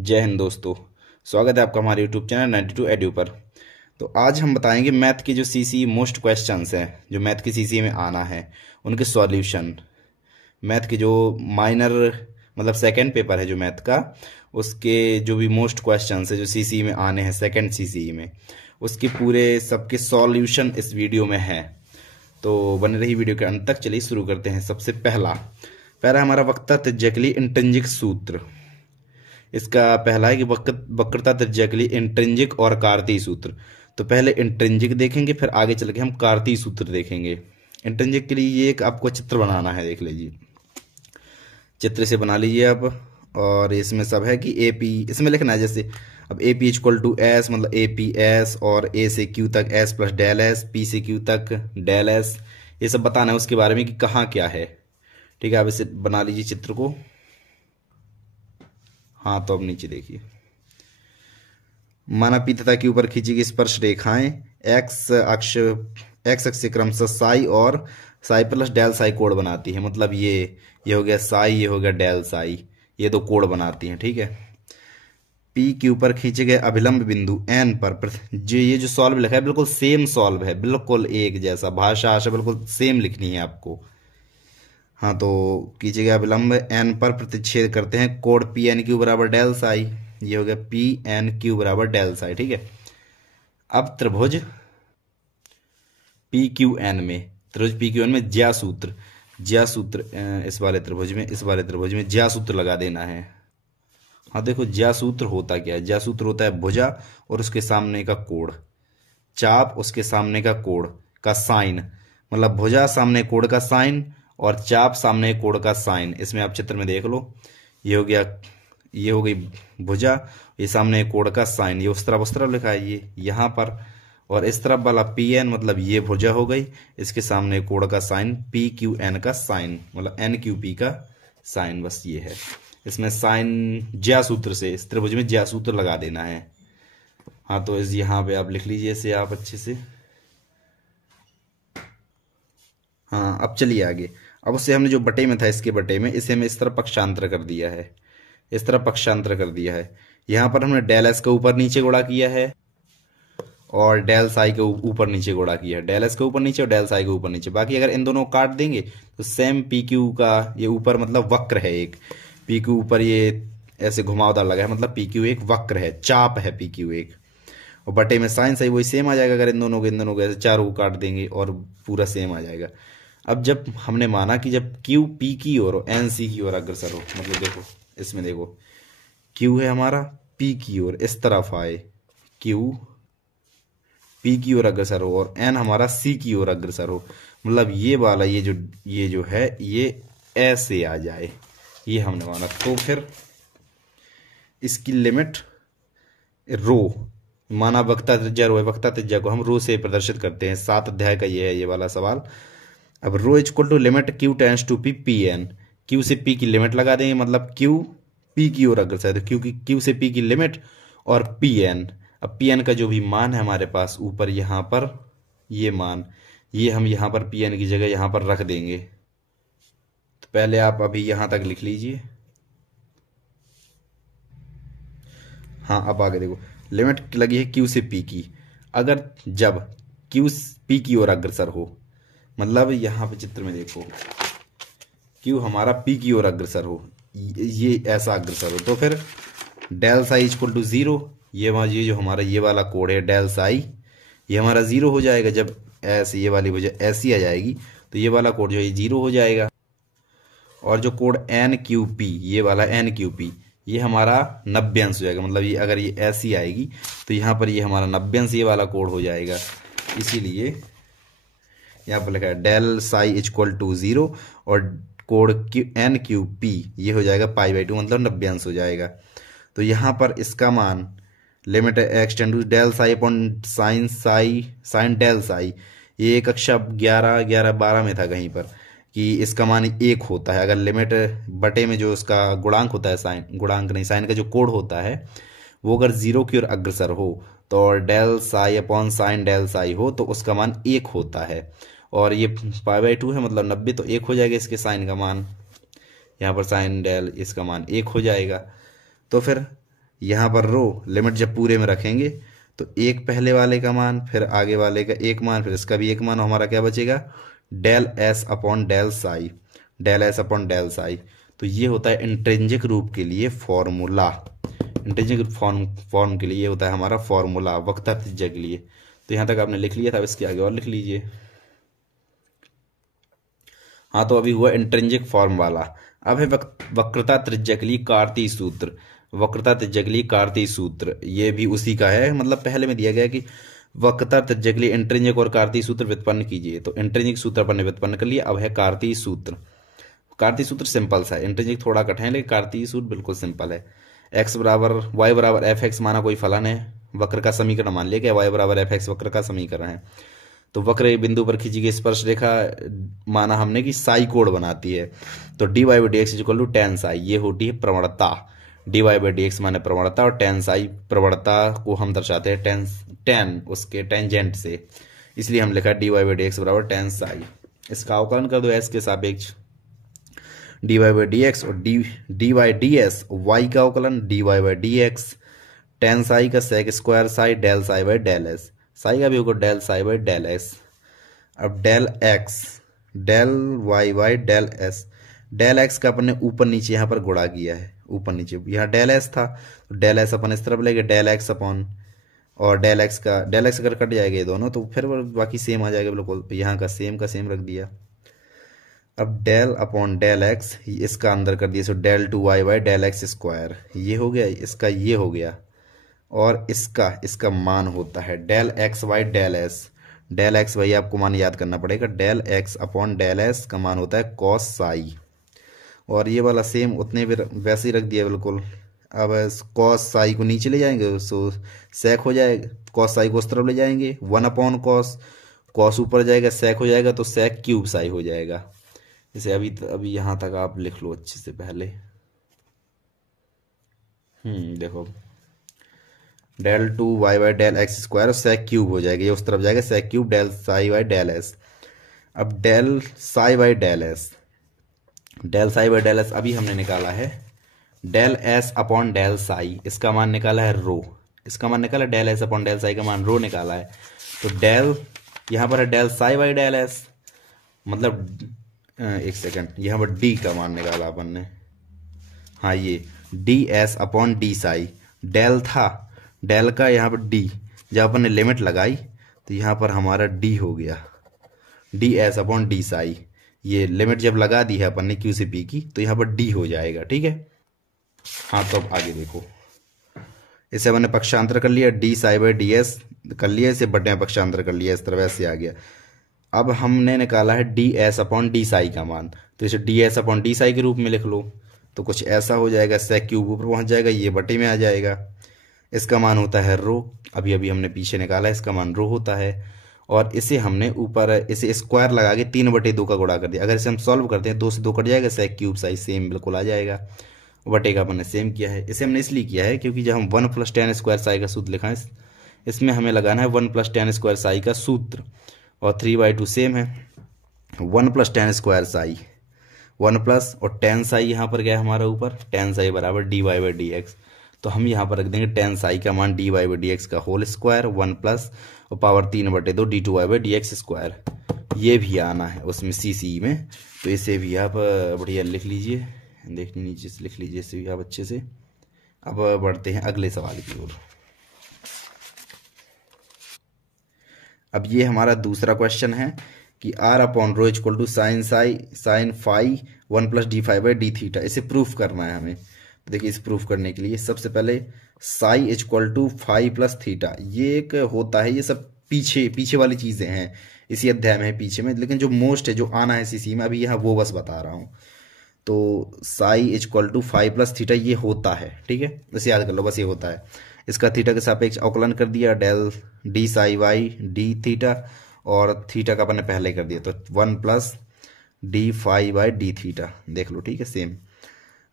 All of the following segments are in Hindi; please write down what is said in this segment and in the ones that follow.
जय हिंद दोस्तों। स्वागत है आपका हमारे यूट्यूब चैनल 92 एड्यू पर। तो आज हम बताएंगे मैथ की जो सीसी मोस्ट क्वेश्चंस हैं जो मैथ की सीसी में आना है उनके सॉल्यूशन। मैथ के जो माइनर मतलब सेकंड पेपर है जो मैथ का, उसके जो भी मोस्ट क्वेश्चंस है जो सीसी में आने हैं सेकंड सीसी में, उसके पूरे सबके सॉल्यूशन इस वीडियो में है। तो बने रही वीडियो के अंत तक। चलिए शुरू करते हैं। सबसे पहला पहला हमारा वक्रता त्रिज्या के लिए इंट्रिंसिक सूत्र। इसका पहला है कि वक्रता त्रिज्या के लिए इंट्रिंसिक और कार्तीय सूत्र। तो पहले इंट्रिंसिक देखेंगे, फिर आगे चल के हम कार्तीय सूत्र देखेंगे। इंट्रिंसिक के लिए ये एक आपको चित्र बनाना है, देख लीजिए। चित्र से बना लीजिए आप। और इसमें सब है कि ए पी इसमें लिखना है, जैसे अब A P equal to S, मतलब ए पी एस, और ए से क्यू तक S plus del S, P से क्यू तक डेल एस, ये सब बताना है उसके बारे में कि कहाँ क्या है। ठीक है, आप इसे बना लीजिए चित्र को। हाँ, तो अब नीचे देखिए। माना पी तथा क्यू पर खींची गई स्पर्श रेखाएं एक्स अक्ष से क्रमशः साई और साई प्लस डेल साई कोण बनाती है। मतलब ये हो गया साई, ये हो गया डेल साई, ये दो कोण बनाती हैं। ठीक है। पी क्यू पर खींचे गए अभिलंब बिंदु एन पर जो ये जो सॉल्व लिखा है बिल्कुल सेम सॉल्व है, बिल्कुल एक जैसा, भाषा आशा बिल्कुल सेम लिखनी है आपको। हाँ, तो कीजिए गया विलंब एन पर प्रतिच्छेद करते हैं कोण पी एन क्यू बराबर डेल साई। ये हो गया पी एन क्यू बराबर डेल साई। ठीक है। अब त्रिभुज पी क्यू एन में ज्या सूत्र इस वाले त्रिभुज में ज्या सूत्र लगा देना है। हाँ देखो, ज्या सूत्र होता क्या है। ज्या सूत्र होता है भुजा और उसके सामने का कोण, चाप उसके सामने का कोण का साइन, मतलब भुजा सामने कोण का साइन और चाप सामने कोण का साइन। इसमें आप चित्र में देख लो, ये हो गया, ये हो गई भुजा, ये सामने कोण का साइन, ये उस तरफ लिखा है ये यहाँ पर। और इस तरफ वाला पी एन मतलब ये भुजा हो गई, इसके सामने कोण का साइन पी क्यू एन का साइन, मतलब एन क्यू पी का साइन। बस ये है। इसमें साइन ज्या सूत्र से इस त्रिभुज में ज्या सूत्र लगा देना है। हाँ, तो इस यहाँ पे आप लिख लीजिए इसे आप अच्छे से। हाँ, अब चलिए आगे। अब उससे हमने जो बटे में था, इसके बटे में इसे हमें इस तरह पक्षांतर कर दिया है, इस तरह पक्षांतर कर दिया है। यहाँ पर हमने डेल एस का ऊपर नीचे गुणा किया है और डेल साई के ऊपर नीचे गुणा किया है। डेल एस के ऊपर नीचे और डेल साई के ऊपर नीचे। बाकी अगर इन दोनों को काट देंगे तो सेम पी क्यू का ये ऊपर मतलब वक्र है एक, पी क्यू ऊपर ये ऐसे घुमावदार लगा है, मतलब पी क्यू एक वक्र है, चाप है पी क्यू एक। और बटे में साइन सही वही सेम आ जाएगा। अगर इन दोनों को ऐसे चारों को काट देंगे और पूरा सेम आ जाएगा। अब जब हमने माना कि जब क्यू पी की ओर और एन सी की ओर अग्रसर हो, मतलब देखो इसमें देखो क्यू है हमारा पी की ओर इस तरफ आए, क्यू पी की ओर अग्रसर हो और एन हमारा सी की ओर अग्रसर हो, मतलब ये वाला ये जो है ये ऐसे आ जाए, ये हमने माना। तो फिर इसकी लिमिट रो, माना वक्रता त्रिज्या रो है, वक्रता त्रिज्या को हम रो से प्रदर्शित करते हैं। 7 अध्याय का ये है ये वाला सवाल। अब rho equal to limit Q tends to P P N, Q से पी की लिमिट लगा देंगे, मतलब क्यू पी की ओर अग्रसर है, क्योंकि क्यू से पी की लिमिट और पी एन। अब पी एन का जो भी मान है हमारे पास ऊपर यहाँ पर ये मान, ये हम यहाँ पर पी एन की जगह यहाँ पर रख देंगे। तो पहले आप अभी यहाँ तक लिख लीजिए। हाँ, अब आगे देखो, लिमिट लगी है क्यू से पी की। अगर जब क्यू पी की ओर अग्रसर हो, मतलब यहाँ पे चित्र में देखो क्यू हमारा पी की ओर अग्रसर हो, ये ऐसा अग्रसर हो, तो फिर डेल साई इक्वल टू 0। ये जो हमारा ये वाला कोड है डेल साई, ये हमारा 0 हो जाएगा। जब ऐसे ये वाली वजह ऐसी आ जाएगी तो ये वाला कोड जो है 0 हो जाएगा। और जो कोड एन क्यू पी, ये वाला एन क्यू पी, ये हमारा 90 अंश हो जाएगा। मतलब ये अगर ये ऐसी आएगी तो यहाँ पर ये हमारा 90 अंश ये वाला कोड हो जाएगा। इसीलिए यहाँ पर लिखा है डेल साई इक्वल टू 0 और कोड एन क्यू पी ये हो जाएगा π/2, मतलब 90 अंश हो जाएगा। तो यहाँ पर इसका मान limit x tend to del psi upon sine del psi, ये एक कक्षा 11 में था कहीं पर कि इसका मान 1 होता है। अगर लिमिट बटे में जो उसका गुणांक होता है, साइन का जो कोड होता है वो अगर 0 की ओर अग्रसर हो तो del psi upon sine del psi हो तो उसका मान 1 होता है। और ये π/2 है, मतलब 90, तो 1 हो जाएगा इसके साइन का मान। यहाँ पर साइन डेल इसका मान 1 हो जाएगा। तो फिर यहाँ पर रो लिमिट जब पूरे में रखेंगे तो एक पहले वाले का मान, फिर आगे वाले का एक मान, फिर इसका भी एक मान, हमारा क्या बचेगा, del S upon del psi, del S upon del psi. तो ये होता है इंट्रिंसिक रूप के लिए फॉर्मूला, इंट्रिंसिक फॉर्म के लिए ये होता है हमारा फॉर्मूला वक्रता त्रिज्या के लिए। तो यहाँ तक आपने लिख लिया था, अब इसके आगे और लिख लीजिए। हाँ, तो अभी हुआ इंट्रिंसिक फॉर्म वाला। अब है वक्रता त्रिज्या के लिए कार्तीय सूत्र। वक्रता त्रिज्या के लिए कार्तीय सूत्र ये भी उसी का है, मतलब पहले में दिया गया कि वक्रता त्रिज्या के लिए इंट्रिंसिक और कार्तीय सूत्र व्युत्पन्न कीजिए। तो इंट्रिंसिक सूत्र अपन ने व्युत्पन्न कर लिया, अब है कार्तीय सूत्र। कार्तीय सूत्र सिंपल सा है, इंट्रिंसिक थोड़ा कठिन है, लेकिन कार्तीय सूत्र बिल्कुल सिंपल है। एक्स बराबर वाई बराबर एफ एक्स माना कोई फलन है, वक्र का समीकरण मान लिया कि वाई बराबर एफ एक्स वक्र का समीकरण है। तो वक्र बिंदु पर खींची गई स्पर्श रेखा माना हमने कि साई कोण बनाती है। तो D Y by D X equal to tan psi, ये होती है प्रवणता। D Y by D X माने प्रवणता, और टेन साई प्रवणता को हम दर्शाते हैं टेन उसके टेंजेंट से, इसलिए हम लिखा D Y by D X बराबर टेन साई। इसका अवकलन कर दो एस के सापेक्ष, D Y by D X, और D Y D S Y का अवकलन D Y by D X, tan psi का sec square psi del psi by del S, psi का भी होगा del psi by del S. अब del X del Y by del S, del X का अपन ने ऊपर नीचे यहाँ पर गुणा किया है, ऊपर नीचे यहाँ डेल एस था तो डेल एस अपन इस तरफ लेंगे, डेल एक्स अपॉन, और डेल एक्स अगर कट जाएगा ये दोनों तो फिर बाकी सेम आ जाएगा बिल्कुल, यहाँ का सेम रख दिया। अब डेल अपॉन डेल एक्स इसका अंदर कर दिया, so del two Y by del X square, ये हो गया, इसका ये हो गया, और इसका मान होता है del X by del S. Del X भाई आपको मान याद करना पड़ेगा, del X upon del S का मान होता है कॉस साई, और ये वाला सेम उतने भी वैसे ही रख दिया बिल्कुल। अब कॉस साई को नीचे ले जाएंगे सो सेक हो जाएगा, कॉस साई को उस तरफ ले जाएंगे, वन अपॉन कॉस, कॉस ऊपर जाएगा सेक हो जाएगा, तो सेक क्यूब साई हो जाएगा। जैसे अभी यहाँ तक आप लिख लो अच्छे से पहले। देखो del two Y by del X square sec cube हो जाएगा, ये उस तरफ जाएगा sec cube del psi by del S. अब del psi by del S, del psi by del S अभी हमने निकाला है del S upon del psi, इसका मान निकाला है रो, इसका मान निकाला del S upon del psi का मान रो निकाला है। तो डेल यहाँ पर है del psi by del S, मतलब एक सेकंड, यहाँ पर डी का मान निकाला अपन ने, हाँ ये D S upon D psi, del था, डेल का यहाँ पर डी, जब अपन ने लिमिट लगाई तो यहाँ पर हमारा डी हो गया, D S upon D Sai. ये लिमिट जब लगा दी है अपन ने क्यू से पी की तो यहाँ पर डी हो जाएगा, ठीक है। हाँ, तो अब आगे देखो, इसे अपन ने पक्षांतर कर लिया, D psi by D S कर लिया, इसे बटे में पक्षांतर कर लिया, इस तरह वैसे आ गया। अब हमने निकाला है D S upon D Sai का मान, तो इसे D S upon D Sai के रूप में लिख लो, तो कुछ ऐसा हो जाएगा, सेक क्यूब ऊपर पहुंच जाएगा, ये बटे में आ जाएगा, इसका मान होता है रो, अभी अभी हमने पीछे निकाला, इसका मान रो होता है। और इसे हमने ऊपर इसे स्क्वायर लगा के 3/2 का गुणा कर दिया, अगर इसे हम सॉल्व करते हैं 2 से 2 कट जाएगा, सेक क्यूब साई सेम बिल्कुल आ जाएगा, बटे का अपन ने सेम किया है। इसे हमने इसलिए किया है क्योंकि जब हम 1 + tan स्क्वायर साई का सूत्र लिखा है, इसमें हमें लगाना है 1 + tan स्क्वायर साई का सूत्र, और 3/2 सेम है, 1 + tan स्क्वायर साई 1 प्लस, और tan साई यहाँ पर गया हमारा ऊपर, tan साई बराबर D Y by D X, तो हम यहाँ पर रख देंगे tan साई का मान D Y by D X का होल स्क्वायर 1 प्लस और power 3/2 D two Y by D X square. ये भी आना है उसमें सी में, तो इसे भी आप बढ़िया लिख लीजिए, देखिए नीचे से लिख लीजिए इसे भी आप अच्छे से। अब बढ़ते हैं अगले सवाल की ओर। अब ये हमारा दूसरा क्वेश्चन है कि R upon rho equal to sine phi 1 + D phi by D theta, इसे प्रूफ करना है हमें। तो देखिए, इसे प्रूफ करने के लिए सबसे पहले psi equal to phi plus theta, ये एक होता है, ये सब पीछे वाली चीज़ें हैं, इसी अध्याय में है पीछे में, लेकिन जो मोस्ट है जो आना है सीसी में, अभी यहाँ वो बस बता रहा हूँ। तो psi equal to phi plus theta ये होता है, ठीक है, इसे याद कर लो, बस ये होता है। इसका थीटा के सापेक्ष अवकलन कर दिया, del D psi Y D theta, और थीटा का अपन ने पहले कर दिया, तो 1 + D phi by D theta, देख लो, ठीक है, सेम।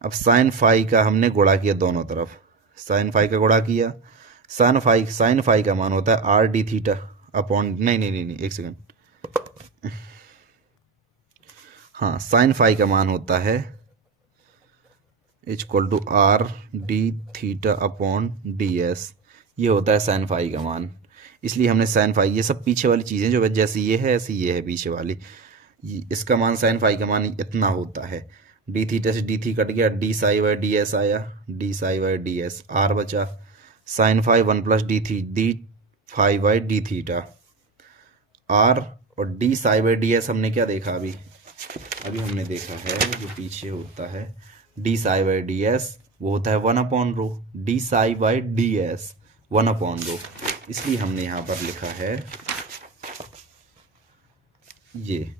अब साइन फाई का हमने गुणा किया दोनों तरफ, साइन फाई का गुणा किया, साइन फाई का मान होता है आर डी थीटा अपॉन, नहीं, एक सेकंड, हाँ, साइन फाई का मान होता है, is equal to R D theta upon D S, ये होता है साइन फाई का मान। इसलिए हमने साइन फाई, ये सब पीछे वाली चीज़ें जो जैसे ये है ऐसे ये है पीछे वाली, इसका मान साइन फाई का मान इतना होता है। डी थीटा से डी थी कट गया, D psi by D S आया, D psi by D S, R बचा sine phi 1 plus D phi by D theta R, और D psi by D S हमने क्या देखा अभी हमने देखा है जो पीछे होता है D psi by D S, वो होता है 1 upon rho, D psi by D S 1 upon rho. इसलिए हमने यहाँ पर लिखा है ये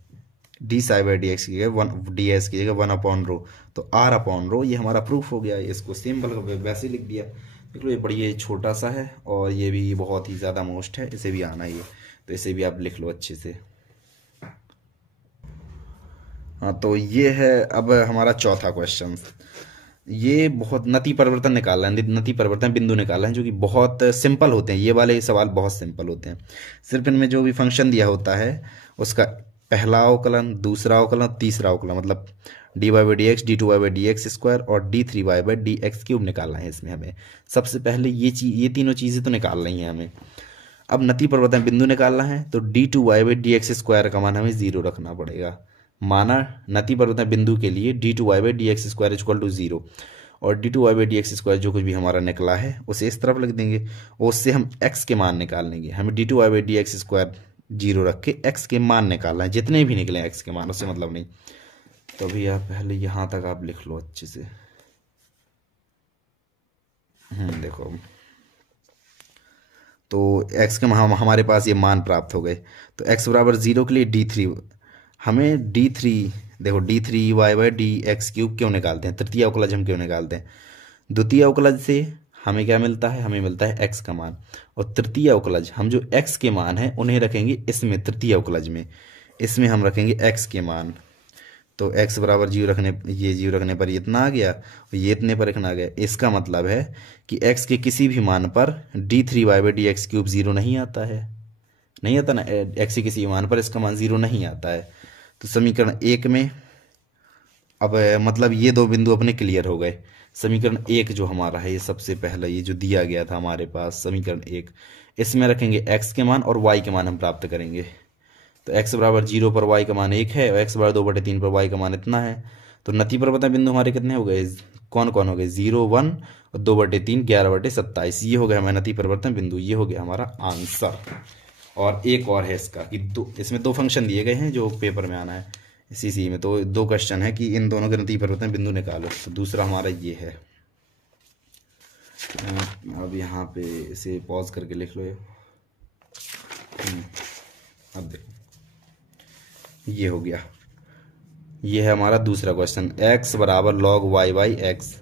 D psi by D x की जगह 1, डी एस की जगह 1 अपॉन रो, तो आर अपॉन रो, ये हमारा प्रूफ हो गया। इसको सिंपल वैसे लिख दिया। देख लो ये बड़ी ये छोटा सा है और ये भी बहुत ही ज़्यादा मोस्ट है, इसे भी आना ही है, तो इसे भी आप लिख लो अच्छे से। हाँ, तो ये है अब हमारा चौथा क्वेश्चन। ये बहुत नति परिवर्तन निकालना है, नति परिवर्तन बिंदु निकालना है, जो कि बहुत सिंपल होते हैं। ये वाले सवाल बहुत सिंपल होते हैं। सिर्फ इनमें जो भी फंक्शन दिया होता है उसका पहला अवकलन, दूसरा अवकलन, तीसरा अवकलन, मतलब D Y by D X, D two Y by D X square और D three Y by D X cube निकालना है। इसमें हमें सबसे पहले ये तीनों चीज़ें तो निकाल रही हैं हमें। अब नति परिवर्तन बिंदु निकालना है तो D two Y by D X square का मान हमें 0 रखना पड़ेगा। माना नति परिवर्तन बिंदु के लिए D two Y by D X square equal to 0, और D two Y by D X square जो कुछ भी हमारा निकला है उसे इस तरफ लिख देंगे और उससे हम x के मान निकाल लेंगे। हमें D two Y by D X square 0 रख के x के मान निकालना है, जितने भी निकले x के मान, उससे मतलब नहीं। तो अभी आप पहले यहाँ तक आप लिख लो अच्छे से। देखो तो x के हमारे पास ये मान प्राप्त हो गए। तो x बराबर 0 के लिए d3, हमें d3, देखो d3 Y by D X cube क्यों निकालते हैं, तृतीय अवकलज हम क्यों निकालते हैं। द्वितीय अवकलज से हमें क्या मिलता है, हमें मिलता है x का मान, और तृतीय अवकलज हम जो x के मान है उन्हें रखेंगे इसमें, तृतीय अवकलज में, इसमें हम रखेंगे x के मान। तो x बराबर 0 रखने, ये 0 रखने पर ये इतना आ गया और ये इतने पर इतना आ गया। इसका मतलब है कि x के किसी भी मान पर D three Y by D X cube 0 नहीं आता है, नहीं आता ना, x के किसी मान पर इसका मान 0 नहीं आता है। तो समीकरण 1 में अब मतलब ये दो बिंदु अपने क्लियर हो गए। समीकरण 1 जो हमारा है, ये सबसे पहला ये जो दिया गया था हमारे पास समीकरण 1, इसमें रखेंगे x के मान और y के मान हम प्राप्त करेंगे। तो x बराबर 0 पर y का मान 1 है और x बराबर 2/3 पर y का मान इतना है। तो नति परिवर्तन बिंदु हमारे कितने हो गए, कौन कौन हो गए, 0, 1 और 2/3, 11/27। ये हो गया हमारा नति परिवर्तन बिंदु, ये हो गया हमारा आंसर। और एक और है इसका कि इसमें 2 फंक्शन दिए गए हैं जो पेपर में आना है सीसी में। तो 2 क्वेश्चन है कि इन दोनों के नति परिवर्तन बिंदु निकालो। तो दूसरा हमारा ये है। अब यहाँ पे इसे पॉज करके लिख लो। अब देखो ये हो गया, ये है हमारा दूसरा क्वेश्चन। x बराबर लॉग वाई बाई एक्स,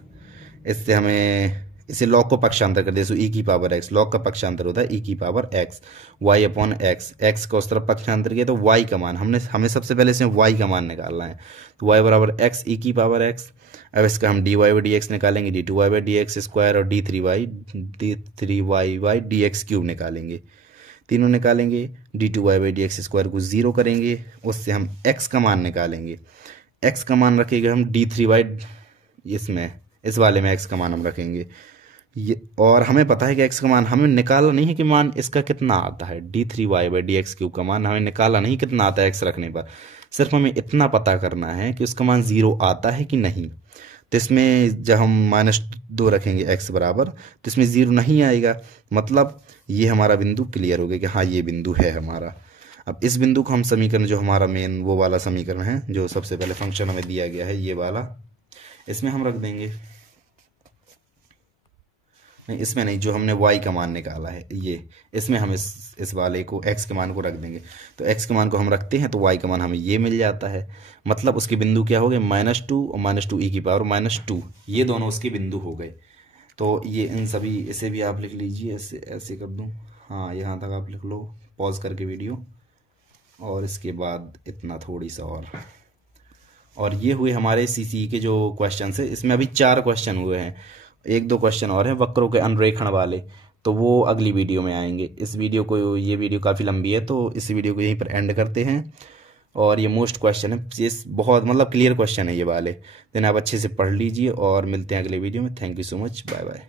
इससे हमें इसे लॉग को पक्षांतर कर दे, सो e की पावर x, लॉग का पक्षांतर होता है e की power x, y upon x, x को उस तरफ पक्षांतर किया तो y का मान हमें सबसे पहले इसमें y का मान निकालना है। तो y बराबर x e की पावर x। अब इसका हम D Y by D X निकालेंगे, D two Y by D X square और D three Y by D X cube निकालेंगे, तीनों निकालेंगे। D two Y by D X square को 0 करेंगे, उससे हम x का मान निकालेंगे। x का मान रखेंगे हम डी थ्री वाई, इसमें इस वाले में x का मान हम रखेंगे ये। और हमें पता है कि x का मान हमें निकाला नहीं है कि मान इसका कितना आता है, D three Y by D X cube का मान हमें निकाला नहीं कितना आता है x रखने पर, सिर्फ हमें इतना पता करना है कि उसका मान 0 आता है कि नहीं। तो इसमें जब हम -2 रखेंगे x बराबर, तो इसमें 0 नहीं आएगा, मतलब ये हमारा बिंदु क्लियर हो गया कि हाँ ये बिंदु है हमारा। अब इस बिंदु को हम समीकरण जो हमारा मेन वो वाला समीकरण है जो सबसे पहले फंक्शन हमें दिया गया है ये वाला, इसमें हम रख देंगे। नहीं इसमें नहीं, जो हमने y का मान निकाला है ये, इसमें हम इस वाले को x के मान को रख देंगे। तो x के मान को हम रखते हैं तो y का मान हमें ये मिल जाता है, मतलब उसके बिंदु क्या हो गए, -2 और -2 e की पावर -2, ये दोनों उसके बिंदु हो गए। तो ये इन सभी, इसे भी आप लिख लीजिए, ऐसे ऐसे कर दूं, हाँ यहाँ तक आप लिख लो पॉज करके वीडियो, और इसके बाद इतना थोड़ी सा और ये हुए हमारे सीसी के जो क्वेश्चन है। इसमें अभी 4 क्वेश्चन हुए हैं, 1-2 क्वेश्चन और हैं वक्रों के अनुरेखण वाले, तो वो अगली वीडियो में आएंगे। इस वीडियो को, ये वीडियो काफ़ी लंबी है तो इस वीडियो को यहीं पर एंड करते हैं। और ये मोस्ट क्वेश्चन है, ये बहुत मतलब क्लियर क्वेश्चन है ये वाले। देन आप अच्छे से पढ़ लीजिए और मिलते हैं अगले वीडियो में। Thank you so much, bye bye.